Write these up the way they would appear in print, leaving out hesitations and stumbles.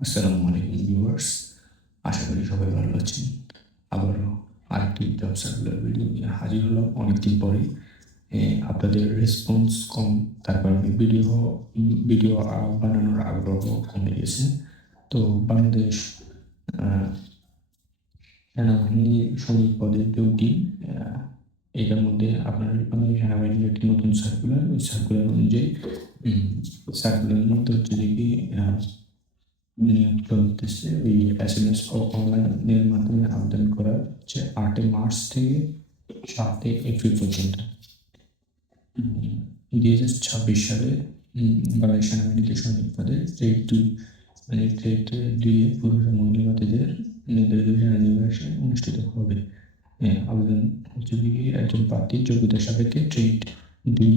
আসসালামু আলাইকুম ভিউয়ার্স, আশা করি সবাই ভালো আছেন। আবারও আরেকটি জব সার্কুলার ভিডিও নিয়ে হাজির হলাম অনেকদিন পরে। আপনাদের রেসপন্স কম, তার কারণে ভিডিও বানানোর আগ্রহ কমে গেছে। তো বাংলাদেশ আহ, সেনাবাহিনীর সৈনিক পদের যোগ দিন। এটার মধ্যে আপনার বাংলাদেশ সেনাবাহিনীর একটি নতুন সার্কুলার, ওই সার্কুলার অনুযায়ী সার্কুলারের মধ্যে হচ্ছে যে কি নিয়োগ চলতেছে। ওই এসএমএস ও অনলাইনের মাধ্যমে আবেদন করা হচ্ছে 8 মার্চ থেকে 7 এপ্রিল পর্যন্ত। 2026 সালে বাংলাদেশ সেনাবাহিনীতে সৈনিক পদে গ্রেড 2 পুরুষ ও মহিলাদের নির্ধারিত সেনানিবাসে অনুষ্ঠিত হবে। আবেদন হচ্ছে কি একজন প্রার্থীর যোগ্যতা সাপেক্ষে গ্রেড 2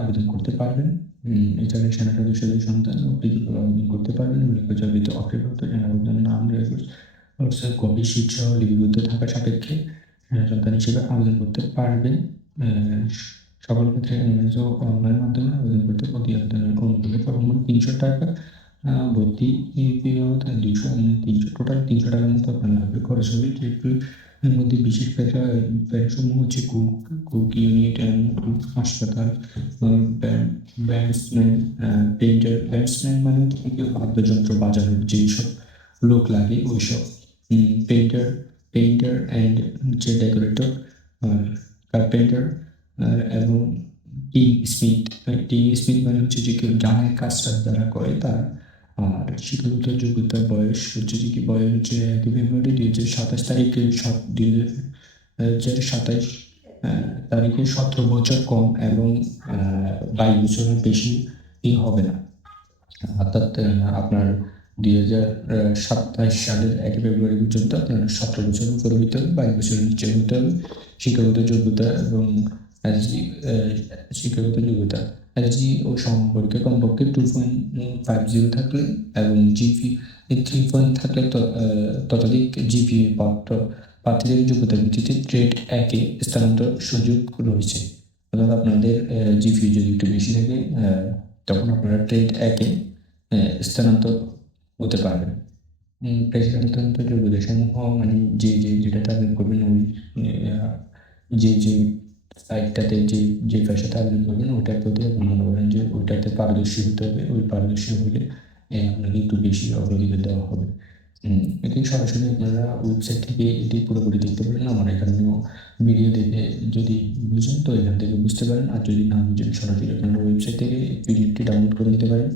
আবেদন করতে পারবেন। এছাড়া সেনা সদস্যদের সন্তান ও পৃথক আবেদন করতে পারবেন। উল্লেখযোগ্য অপরিবর্তিত সেনা আবেদন নাম কপি শীট সহ লিপিবদ্ধ থাকা সাপেক্ষে সেনা সন্তান হিসেবে আবেদন করতে পারবেন। সকল ক্ষেত্রে অনলাইন মাধ্যমে আবেদন করতে প্রতি আবেদনের অনুমোদন মোট 300 টাকা ভর্তি ফি বাবদ 300 টোটাল 300 টাকার মতো আপনার লাগবে খরচ হবে। এর মধ্যে বিশেষ পেশাসমূহ হচ্ছে কুক ইউনিট অ্যান্ড হাসপাতাল, ব্যাটসম্যান, পেইন্টার। ব্যাটসম্যান মানে বাদ্যযন্ত্র বাজানোর যেসব লোক লাগে ওইসব। পেইন্টার পেইন্টার অ্যান্ড হচ্ছে ডেকোরেটর, আর কার্পেন্টার, এবং টিং স্মিথ মানে হচ্ছে যে কেউ জানায় কাজটা যারা করে তারা। আর শিক্ষাগত যোগ্যতার বয়স হচ্ছে যে কি বয়স হচ্ছে 1 ফেব্রুয়ারি 2027 তারিখে 2027 তারিখে 17 বছর কম এবং 22 বছরের বেশি হবে না। অর্থাৎ আপনার 2027 সালের 1 ফেব্রুয়ারি পর্যন্ত আপনার 17 বছরের উপরে হইতে হবে, 22 বছরের নিচে হইতে হবে। শিক্ষাগত যোগ্যতা এবং শিক্ষাগত যোগ্যতা এলজি ও সমপরীক্ষা কমপক্ষে 2.50 থাকলে এবং জিপি 3 থাকলে ততোধিক জিপিএ প্রার্থীদের যোগ্যতার ভিত্তিতে গ্রেড 1 স্থানান্তর সুযোগ রয়েছে। অর্থাৎ আপনাদের জিপি যদি একটু বেশি থাকে তখন আপনারা গ্রেড 1 স্থানান্তর হতে পারবেন। প্রেসিডেন্ট যোগ্যতা সমূহ মানে যেটাতে আবেদন করবেন ওই যে সাইটটাতে যে পেশাতে আবেদন করবেন ওটার প্রতি আপনি মনে করেন যে ওইটাতে পারদর্শী হতে হবে। ওই পারদর্শী হলে আপনাকে একটু বেশি অগ্রাধিকার দেওয়া হবে। এটি সরাসরি আপনারা ওয়েবসাইট থেকে এটি পুরোপুরি দেখতে পারেন। আমার এখানেও ভিডিও দেখে যদি বুঝেন তো এখান থেকে বুঝতে পারেন, আর যদি না বুঝেন সরাসরি আপনারা ওয়েবসাইট থেকে পিডিএফটি ডাউনলোড করে নিতে পারেন।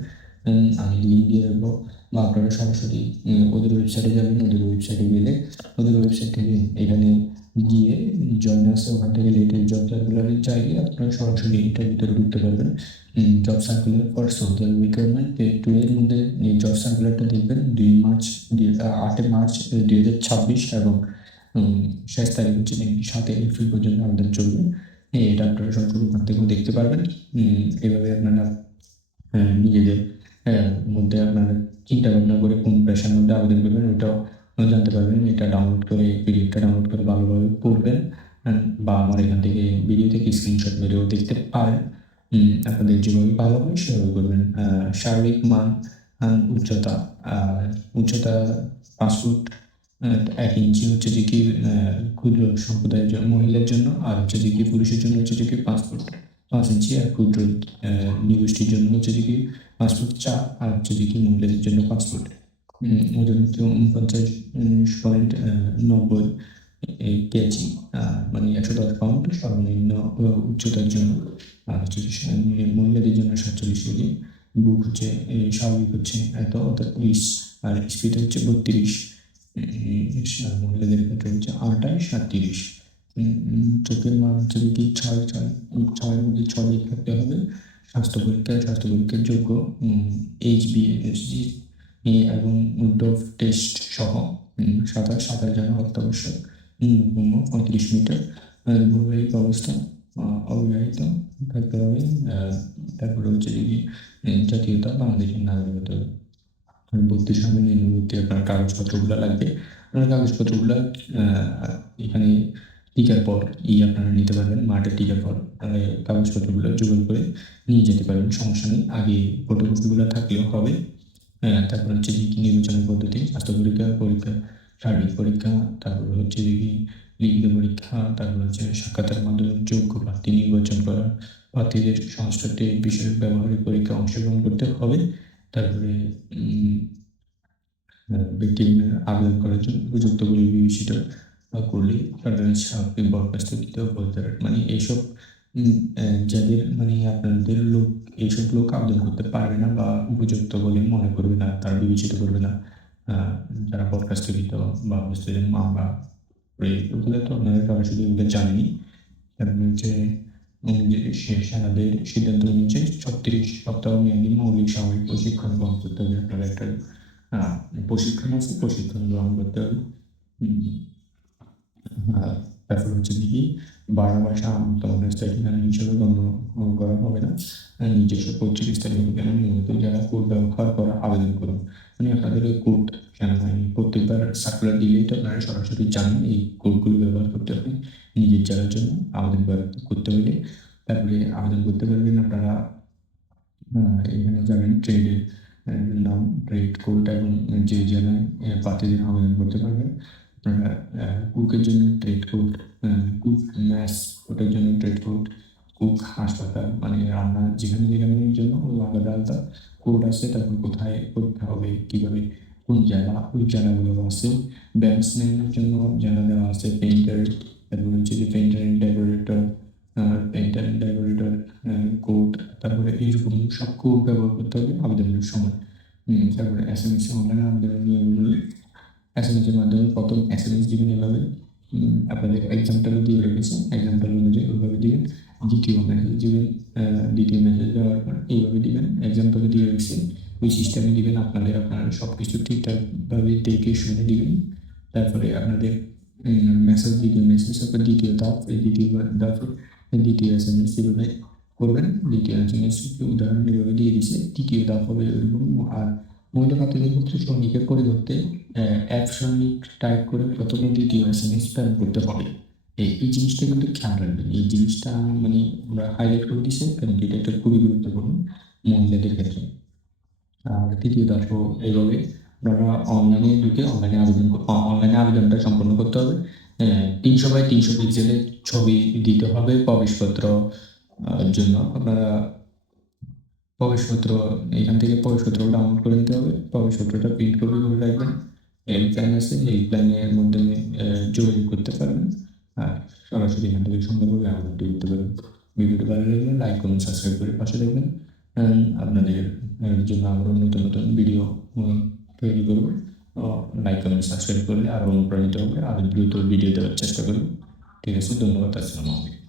আমি লিঙ্ক দিয়ে রাখবো, বা আপনারা সরাসরি ওদের ওয়েবসাইটে যাবেন। ওদের ওয়েবসাইটে গেলে ওদের ওয়েবসাইট থেকে এখানে গিয়ে জয়েন আছে, ওখান থেকে লেটেস্ট জব সার্কুলারের চাইলে আপনারা সরাসরি এটার ভিতরে ঢুকতে পারবেন। Job circular for soldier recruitment grade 2 এর মধ্যে এই জব সার্কুলারটা দেখবেন 8 মার্চ 2026 এবং শেষ তারিখ হচ্ছে 7 এপ্রিল পর্যন্ত আবেদন চলবে। এটা আপনারা সরাসরি ওখান থেকেও দেখতে পারবেন। এভাবে আপনারা নিজেদের মধ্যে আপনারা চিন্তা ভাবনা করে কোন পেশার মধ্যে আবেদন করবেন ওইটাও জানতে পারবেন। এটা ডাউনলোড করে পিডিএফটা ডাউনলোড করে ভালোভাবে পড়বেন, বা আমার এখান থেকে ভিডিও থেকে স্ক্রিনশট মেরেও দেখতে পারেন। আপনাদের যেভাবে ভালো হয় সেভাবে করবেন। শারীরিক মান, উচ্চতা উচ্চতা 5 ফুট 1 ইঞ্চি হচ্ছে যে কি ক্ষুদ্র সম্প্রদায়ের জন্য মহিলার জন্য, আর হচ্ছে যে কি পুরুষের জন্য হচ্ছে যে কি 5 ফুট 5 ইঞ্চি, আর ক্ষুদ্র নিগোষ্ঠীর জন্য হচ্ছে যে কি 5 ফুট 4, আর হচ্ছে যে কি মহিলাদের জন্য 5 ফুট। ওজন হচ্ছে 49.90 কেজি, মানে 110 পাউন্ড সর্বনিম্ন উচ্চতার জন্য। আর হচ্ছে মহিলাদের জন্য 47 কেজি। বুক হচ্ছে স্বাভাবিক হচ্ছে এত, অর্থাৎ 20, আর স্পিড হচ্ছে 32। আর মহিলাদের ক্ষেত্রে হচ্ছে 28 আর 30। চোখের মান হচ্ছে কি 6 মধ্যে 6 থাকতে হবে। স্বাস্থ্য পরীক্ষার যোগ্য HbA1c এবং ডোপ টেস্ট সহ সাঁতার জানা অত্যাবশ্যক। 35 মিটার। বৈবাহিক অবস্থা অবিবাহিত থাকতে হবে। তারপরে হচ্ছে কি জাতীয়তা বাংলাদেশের নাগরিকতা। ভর্তির সময় নিম্নবর্তী আপনার কাগজপত্রগুলো লাগবে। আপনার কাগজপত্রগুলো এখানে টিকার পর আপনারা নিতে পারবেন। মাঠে টিকার পর কাগজপত্রগুলো জোগাড় করে নিয়ে যেতে পারবেন, সমস্যা নেই। আগে ফটোকপিগুলো থাকলেও হবে। তারপর হচ্ছে কি নির্বাচনের পদ্ধতি, স্বাস্থ্য পরীক্ষা, শারীরিক পরীক্ষা, তারপর হচ্ছে কি লিখিত পরীক্ষা, তারপর হচ্ছে সাক্ষাতের মাধ্যমে যোগ্য প্রার্থী নির্বাচন করা, প্রার্থীদের সংস্থাটি বিষয়ক ব্যবহারিক পরীক্ষা অংশগ্রহণ করতে হবে। তারপরে ব্যক্তি আবেদন করার জন্য উপযুক্ত বলে বিবেচিত করলে সরকারি চাকরি বরখাস্ত দিতে বলতে পারে। মানে এইসব যাদের মানে আপনাদের লোক, এইসব লোক আবেদন করতে পারবে না বা উপযুক্ত বলে মনে করবে না, তারা বিবেচিত করবে না, যারা বরখাস্তকৃত বা বুঝতেছেন মামলা ওগুলো তো আপনারা সরাসরি ওগুলো জানেনি। কারণ হচ্ছে সেনাদের সিদ্ধান্ত অনুযায়ী 36 সপ্তাহ মেয়াদী মৌলিক সামরিক প্রশিক্ষণ গ্রহণ করতে হবে। আপনারা একটা প্রশিক্ষণ আছে, প্রশিক্ষণ গ্রহণ করতে হবে। তারপর হচ্ছে কি 12 মাসে আমাদের স্থায়ী ঠিকানা হিসেবে গণ্য করা হবে না। নিজস্ব পৈতৃক স্থায়ী ঠিকানা নিয়মিত যারা কোড ব্যবহার করা আবেদন করুন। মানে আপনাদের ওই কোড সেনাবাহিনী প্রত্যেকবার সার্কুলার দিলেই তো আপনারা সরাসরি জানেন এই কোডগুলো ব্যবহার করতে হবে নিজের জানার জন্য আবেদন করতে হলে। তারপরে আবেদন করতে পারবেন আপনারা এখানে যাবেন ট্রেডের নাম, ট্রেড কোড এবং যে জেলায় প্রার্থীদের আবেদন করতে পারবেন। আপনারা কুকের জন্য ট্রেড কোড, কুক ম্যাস ওটার জন্য ট্রেড কোড, কুক হাসপাতাল মানে রান্না যেখানে যেখানের জন্য আলাদা আলাদা কোড আছে। তারপর কোথায় পরীক্ষা হবে, কীভাবে, কোন জেলা, ওই জেলাগুলো আছে। ব্যাটসম্যানের জন্য জেলা দেওয়া আছে, পেইন্টার, তারপর হচ্ছে যে painter and decorator, painter and decorator code, তারপরে এইরকম সব কোড ব্যবহার করতে হবে আবেদনের সময়। তারপরে SMS অনলাইনে আবেদনের নিয়মগুলো, SMS এর মাধ্যমে প্রথম SMS দিবেন এভাবে, আপনাদের এক্সামটাও দিয়ে রেখেছেন, এক্সামটার অনুযায়ী ওইভাবে দিবেন। দ্বিতীয় মেসেজ দিবেন, দ্বিতীয় মেসেজ দেওয়ার পর এইভাবে দিবেন, এক্সামটাকে দিয়ে রেখেছেন ওই সিস্টেমে দিবেন। আপনারা সব কিছু ঠিকঠাকভাবে দেখে শুনে দিবেন। তারপরে আপনাদের মেসেজ, দ্বিতীয় মেসেজ, তারপর দ্বিতীয় ধাপ, এই দ্বিতীয় ধাপে দ্বিতীয় SMS যেভাবে করবেন, দ্বিতীয় SMS উদাহরণ এভাবে দিয়ে দিচ্ছে। তৃতীয় ধাপ হবে ওইরকম। আর মহিলা প্রার্থীদের ক্ষেত্রে সৈনিকের পরিবর্তে সৈনিক টাইপ করে প্রথমে দ্বিতীয় SMS প্রেরণ করতে হবে। এই জিনিসটা কিন্তু খেয়াল রাখবেন। এই জিনিসটা মানে আমরা হাইলাইট করে দিচ্ছি কারণ এটা একটা খুবই গুরুত্বপূর্ণ মহিলাদের ক্ষেত্রে। আর তৃতীয় ধাপ এইভাবে আপনারা অনলাইনে ঢুকে অনলাইনে আবেদনটা সম্পন্ন করতে হবে। 300x300 পিক্সেলের ছবি দিতে হবে প্রবেশপত্র জন্য। আপনারা প্রবেশপত্র এখান থেকে প্রবেশপত্র ডাউনলোড করে নিতে হবে, প্রবেশপত্রটা প্রিন্ট কপি করে রাখবেন। হেল্পলাইন আছে, হেল্পলাইনের মাধ্যমে যোগাযোগ করতে পারবেন। আর সরাসরি এখান থেকে সুন্দরভাবে আবেদনটি করতে পারবেন। ভিডিওটি ভালো লাগলে লাইক কমেন্ট সাবস্ক্রাইব করে পাশে দেখবেন। আপনাদের জন্য আরও নতুন নতুন ভিডিও তৈরি করবো। লাইক কমেন্ট সাবস্ক্রাইব করলে আরও অনুপ্রাণিত হবে, আরও দ্রুত ভিডিও দেওয়ার চেষ্টা করব। ঠিক আছে, ধন্যবাদ। আসসালামু আলাইকুম।